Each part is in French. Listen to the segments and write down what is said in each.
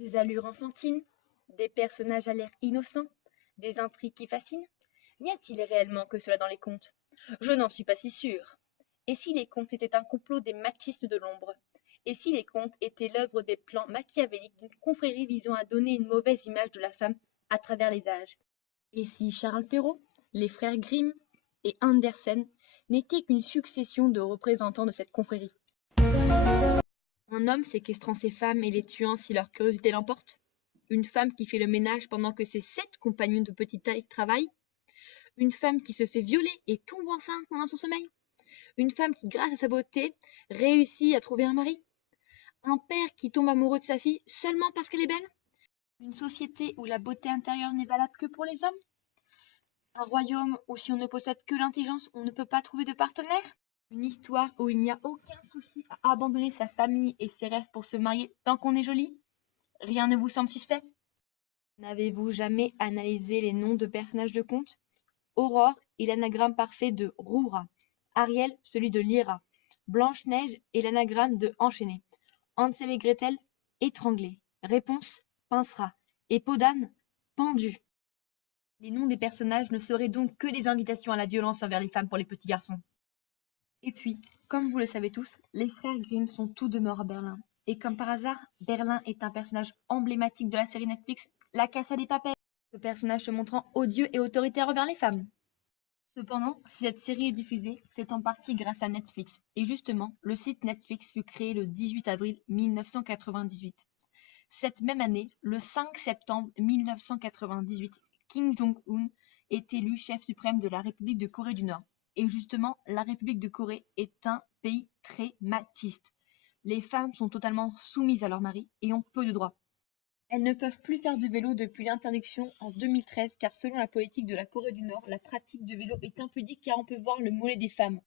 Des allures enfantines, des personnages à l'air innocent, des intrigues qui fascinent. N'y a-t-il réellement que cela dans les contes? Je n'en suis pas si sûre. Et si les contes étaient un complot des machistes de l'ombre? Et si les contes étaient l'œuvre des plans machiavéliques d'une confrérie visant à donner une mauvaise image de la femme à travers les âges? Et si Charles Perrault, les frères Grimm et Andersen n'étaient qu'une succession de représentants de cette confrérie? Un homme séquestrant ses femmes et les tuant si leur curiosité l'emporte? Une femme qui fait le ménage pendant que ses 7 compagnons de petite taille travaillent? Une femme qui se fait violer et tombe enceinte pendant son sommeil? Une femme qui, grâce à sa beauté, réussit à trouver un mari? Un père qui tombe amoureux de sa fille seulement parce qu'elle est belle? Une société où la beauté intérieure n'est valable que pour les hommes? Un royaume où si on ne possède que l'intelligence, on ne peut pas trouver de partenaire? Une histoire où il n'y a aucun souci à abandonner sa famille et ses rêves pour se marier tant qu'on est jolie? Rien ne vous semble suspect? N'avez-vous jamais analysé les noms de personnages de contes? Aurore est l'anagramme parfait de Roura. Ariel, celui de Lyra. Blanche-Neige est l'anagramme de enchaîné. Hansel et Gretel, étranglé. Réponse, pincera. Et peau d'âne, pendu. Les noms des personnages ne seraient donc que des invitations à la violence envers les femmes pour les petits garçons. Et puis, comme vous le savez tous, les frères Grimm sont tous de mort à Berlin. Et comme par hasard, Berlin est un personnage emblématique de la série Netflix La Casa des Papel, ce personnage se montrant odieux et autoritaire envers les femmes. Cependant, si cette série est diffusée, c'est en partie grâce à Netflix. Et justement, le site Netflix fut créé le 18 avril 1998. Cette même année, le 5 septembre 1998, Kim Jong-un est élu chef suprême de la République de Corée du Nord. Et justement, la République de Corée est un pays très machiste. Les femmes sont totalement soumises à leur mari et ont peu de droits. Elles ne peuvent plus faire de vélo depuis l'interdiction en 2013 car selon la politique de la Corée du Nord, la pratique de vélo est impudique car on peut voir le mollet des femmes.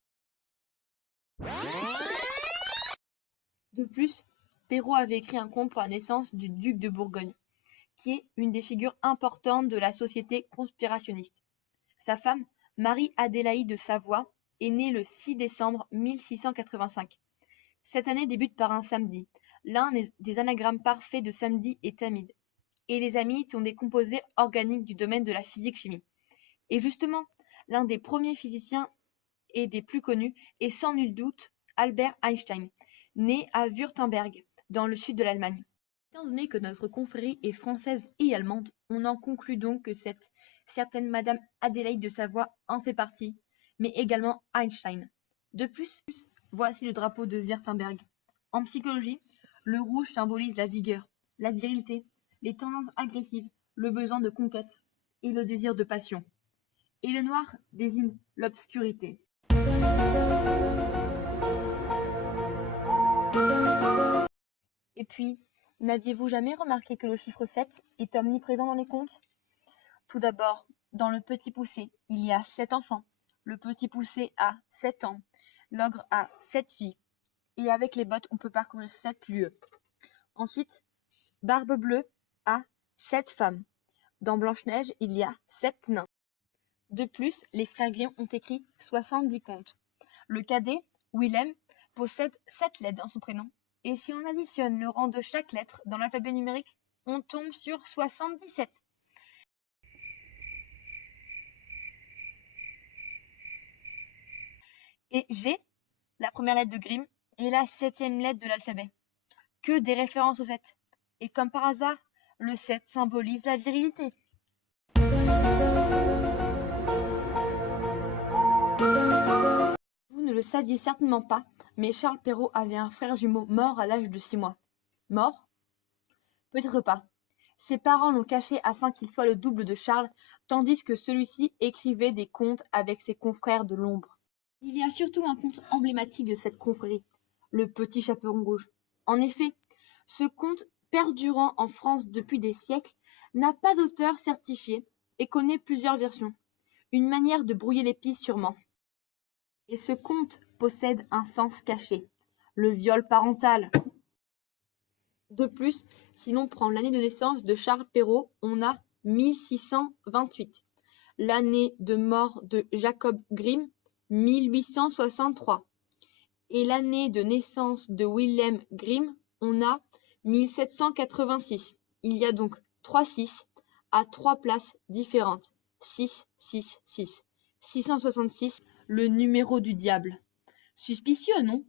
De plus, Perrault avait écrit un conte pour la naissance du duc de Bourgogne, qui est une des figures importantes de la société conspirationniste. Sa femme, Marie-Adélaïde de Savoie, est née le 6 décembre 1685. Cette année débute par un samedi. L'un des anagrammes parfaits de samedi est amide. Et les amides sont des composés organiques du domaine de la physique-chimie. Et justement, l'un des premiers physiciens et des plus connus est sans nul doute Albert Einstein, né à Württemberg, dans le sud de l'Allemagne. Étant donné que notre confrérie est française et allemande, on en conclut donc que cette certaine Madame Adélaïde de Savoie en fait partie, mais également Einstein. De plus, voici le drapeau de Württemberg. En psychologie, le rouge symbolise la vigueur, la virilité, les tendances agressives, le besoin de conquête et le désir de passion. Et le noir désigne l'obscurité. Et puis, n'aviez-vous jamais remarqué que le chiffre 7 est omniprésent dans les contes? Tout d'abord, dans le Petit Poucet, il y a 7 enfants. Le Petit Poucet a 7 ans. L'ogre a 7 filles. Et avec les bottes, on peut parcourir 7 lieues. Ensuite, Barbe Bleue a 7 femmes. Dans Blanche-Neige, il y a 7 nains. De plus, les frères Grimm ont écrit 70 contes. Le cadet, Willem, possède 7 lettres dans son prénom. Et si on additionne le rang de chaque lettre dans l'alphabet numérique, on tombe sur 77. Et G, la première lettre de Grimm, est la 7e lettre de l'alphabet. Que des références au 7. Et comme par hasard, le 7 symbolise la virilité. Vous ne le saviez certainement pas, mais Charles Perrault avait un frère jumeau mort à l'âge de 6 mois. Mort? Peut-être pas. Ses parents l'ont caché afin qu'il soit le double de Charles, tandis que celui-ci écrivait des contes avec ses confrères de l'ombre. Il y a surtout un conte emblématique de cette confrérie, le Petit Chaperon Rouge. En effet, ce conte, perdurant en France depuis des siècles, n'a pas d'auteur certifié et connaît plusieurs versions. Une manière de brouiller les pistes sûrement. Et ce conte possède un sens caché, le viol parental. De plus, si l'on prend l'année de naissance de Charles Perrault, on a 1628. L'année de mort de Jacob Grimm, 1863. Et l'année de naissance de Wilhelm Grimm, on a 1786. Il y a donc 3 6 à 3 places différentes. 6, 6, 6. 666, le numéro du diable. Suspicieux, non?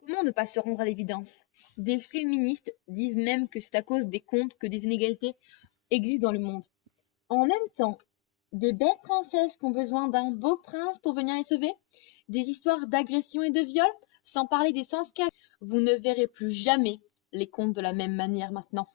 Comment ne pas se rendre à l'évidence? Des féministes disent même que c'est à cause des contes que des inégalités existent dans le monde. En même temps, des belles princesses qui ont besoin d'un beau prince pour venir les sauver, des histoires d'agression et de viol, sans parler des sens cachés. Vous ne verrez plus jamais les contes de la même manière maintenant.